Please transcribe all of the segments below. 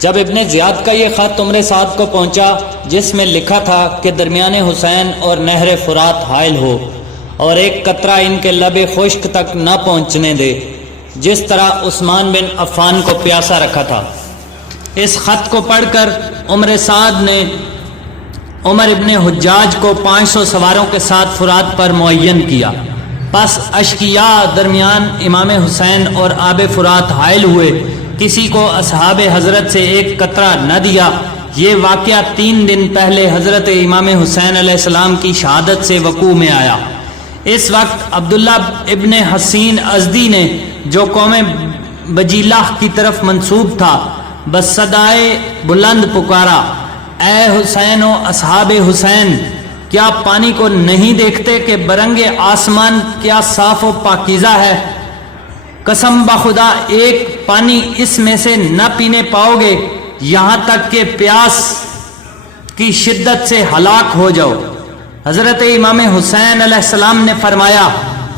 جب ابن زیاد کا یہ خط عمر سعد کو پہنچا جس میں لکھا تھا کہ درمیان حسین اور نہر فرات حائل ہو اور ایک قطرہ ان کے لب خشک تک نہ پہنچنے دے، جس طرح عثمان بن عفان کو پیاسا رکھا تھا، اس خط کو پڑھ کر عمر سعد نے عمر ابن حجاج کو 500 سواروں کے ساتھ فرات پر معین کیا۔ پس اشقیاء درمیان امام حسین اور آب فرات حائل ہوئے، کسی کو اصحاب حضرت سے ایک قطرہ نہ دیا۔ یہ واقعہ 3 دن پہلے حضرت امام حسین علیہ السلام کی شہادت سے وقوع میں آیا۔ اس وقت عبداللہ ابن حسین ازدی نے، جو قوم بجیلہ کی طرف منسوب تھا، بصدائے بلند پکارا، اے حسین و اصحاب حسین، کیا پانی کو نہیں دیکھتے کہ برنگ آسمان کیا صاف و پاکیزہ ہے؟ قسم بخدا ایک پانی اس میں سے نہ پینے پاؤ گے یہاں تک کہ پیاس کی شدت سے ہلاک ہو جاؤ۔ حضرت امام حسین علیہ السلام نے فرمایا،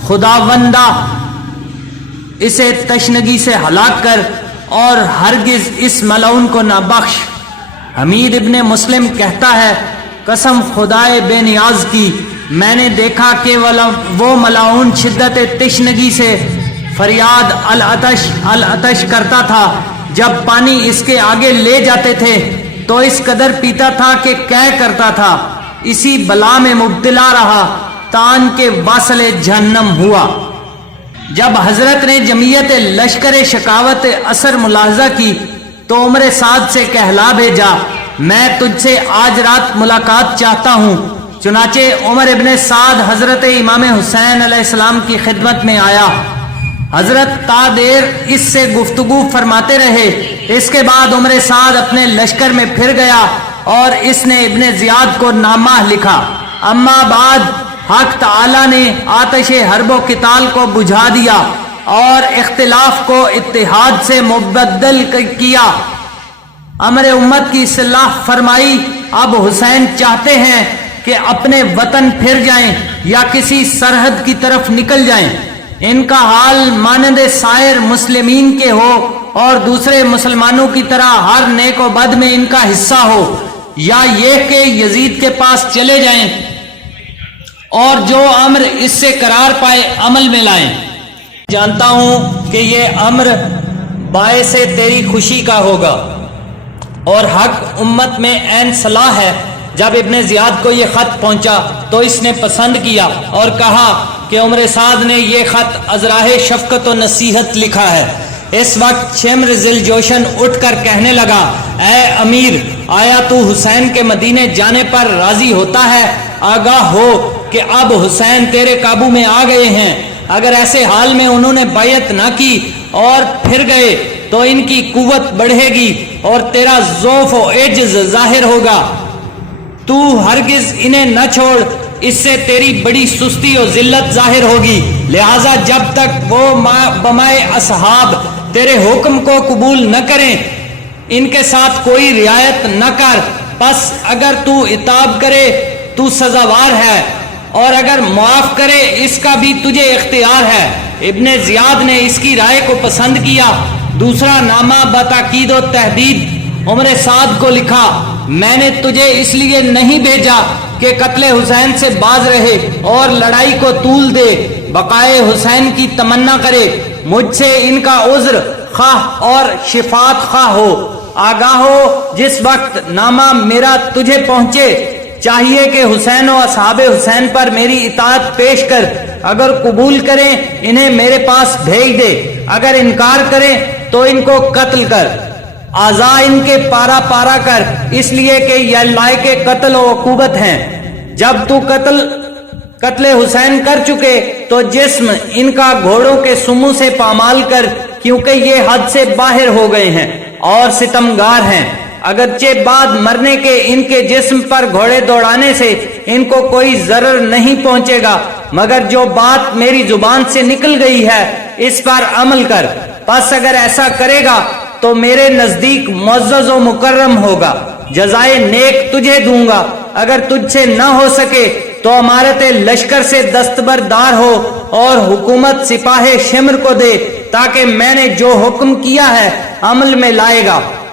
خداوندہ اسے تشنگی سے ہلاک کر اور ہرگز اس ملعون کو نہ بخش۔ حمید ابن مسلم کہتا ہے، قسم خدائے بے نیاز کی، میں نے دیکھا کہ وہ ملعون شدت تشنگی سے فریاد العطش العطش کرتا تھا۔ جب پانی اس کے آگے لے جاتے تھے تو اس قدر پیتا تھا کہ قے کرتا تھا۔ اسی بلا میں مبتلا رہا تان کے واصل جہنم ہوا۔ جب حضرت نے جمعیت لشکر شکاوت اثر ملاحظہ کی تو عمر سعد سے کہلا بھیجا، میں تجھ سے آج رات ملاقات چاہتا ہوں۔ چنانچہ عمر ابن سعد حضرت امام حسین علیہ السلام کی خدمت میں آیا۔ حضرت تا دیر اس سے گفتگو فرماتے رہے۔ اس کے بعد عمر سعد اپنے لشکر میں پھر گیا اور اس نے ابن زیاد کو نامہ لکھا، اما بعد، حق تعالی نے آتش حرب و قتال کو بجھا دیا اور اختلاف کو اتحاد سے مبدل کیا۔ امر امت کی اصلاح فرمائی۔ اب حسین چاہتے ہیں کہ اپنے وطن پھر جائیں یا کسی سرحد کی طرف نکل جائیں۔ ان کا حال مانند سائر مسلمین کے ہو اور دوسرے مسلمانوں کی طرح ہر نیک و بد میں ان کا حصہ ہو، یا یہ کہ یزید کے پاس چلے جائیں اور جو امر اس سے قرار پائے عمل میں لائیں۔ جانتا ہوں کہ یہ امر باعث تیری خوشی کا ہوگا اور حق امت میں عین صلاح ہے۔ جب ابن زیاد کو یہ خط پہنچا تو اس نے پسند کیا اور کہا کہ عمر سعد نے یہ خط ازراہ شفقت و نصیحت لکھا ہے۔ اس وقت شمر ذل جوشن اٹھ کر کہنے لگا، اے امیر، آیا تو حسین کے مدینے جانے پر راضی ہوتا ہے؟ آگاہ ہو کہ اب حسین تیرے قابو میں آ گئے ہیں۔ اگر ایسے حال میں انہوں نے بیعت نہ کی اور پھر گئے تو ان کی قوت بڑھے گی اور تیرا ضعف و عجز ظاہر ہوگا۔ تو ہرگز انہیں نہ چھوڑ، اس سے تیری بڑی سستی و ذلت ظاہر ہوگی۔ لہذا جب تک وہ بمائے اصحاب تیرے حکم کو قبول نہ کریں، ان کے ساتھ کوئی رعایت نہ کر۔ پس اگر تو عتاب کرے تو سزاوار ہے اور اگر معاف کرے اس کا بھی تجھے اختیار ہے۔ ابن زیاد نے اس کی رائے کو پسند کیا۔ دوسرا نامہ بتاکید و تحدید عمر سعد کو لکھا، میں نے تجھے اس لیے نہیں بھیجا کہ قتل حسین سے باز رہے اور لڑائی کو طول دے، بقائے حسین کی تمنا کرے۔ مجھ سے ان کا عذر خواہ اور شفاعت خواہ ہو۔ آگاہ ہو جس وقت نامہ میرا تجھے پہنچے چاہیے کہ حسین و اصحاب حسین پر میری اطاعت پیش کر۔ اگر قبول کریں انہیں میرے پاس بھیج دے، اگر انکار کریں تو ان کو قتل کر، اعضاء ان کے پارا پارا کر، اس لیے کہ یہ لائق قتل و عقوبت ہیں۔ جب تو قتل حسین کر چکے تو جسم ان کا گھوڑوں کے سموں سے پامال کر، کیونکہ یہ حد سے باہر ہو گئے ہیں اور ستمگار ہیں۔ اگرچہ بعد مرنے کے ان کے جسم پر گھوڑے دوڑانے سے ان کو کوئی ضرر نہیں پہنچے گا، مگر جو بات میری زبان سے نکل گئی ہے اس پر عمل کر۔ پس اگر ایسا کرے گا تو میرے نزدیک معزز و مکرم ہوگا، جزائے نیک تجھے دوں گا۔ اگر تجھ سے نہ ہو سکے تو امارت لشکر سے دستبردار ہو اور حکومت سپاہ شمر کو دے، تاکہ میں نے جو حکم کیا ہے عمل میں لائے گا۔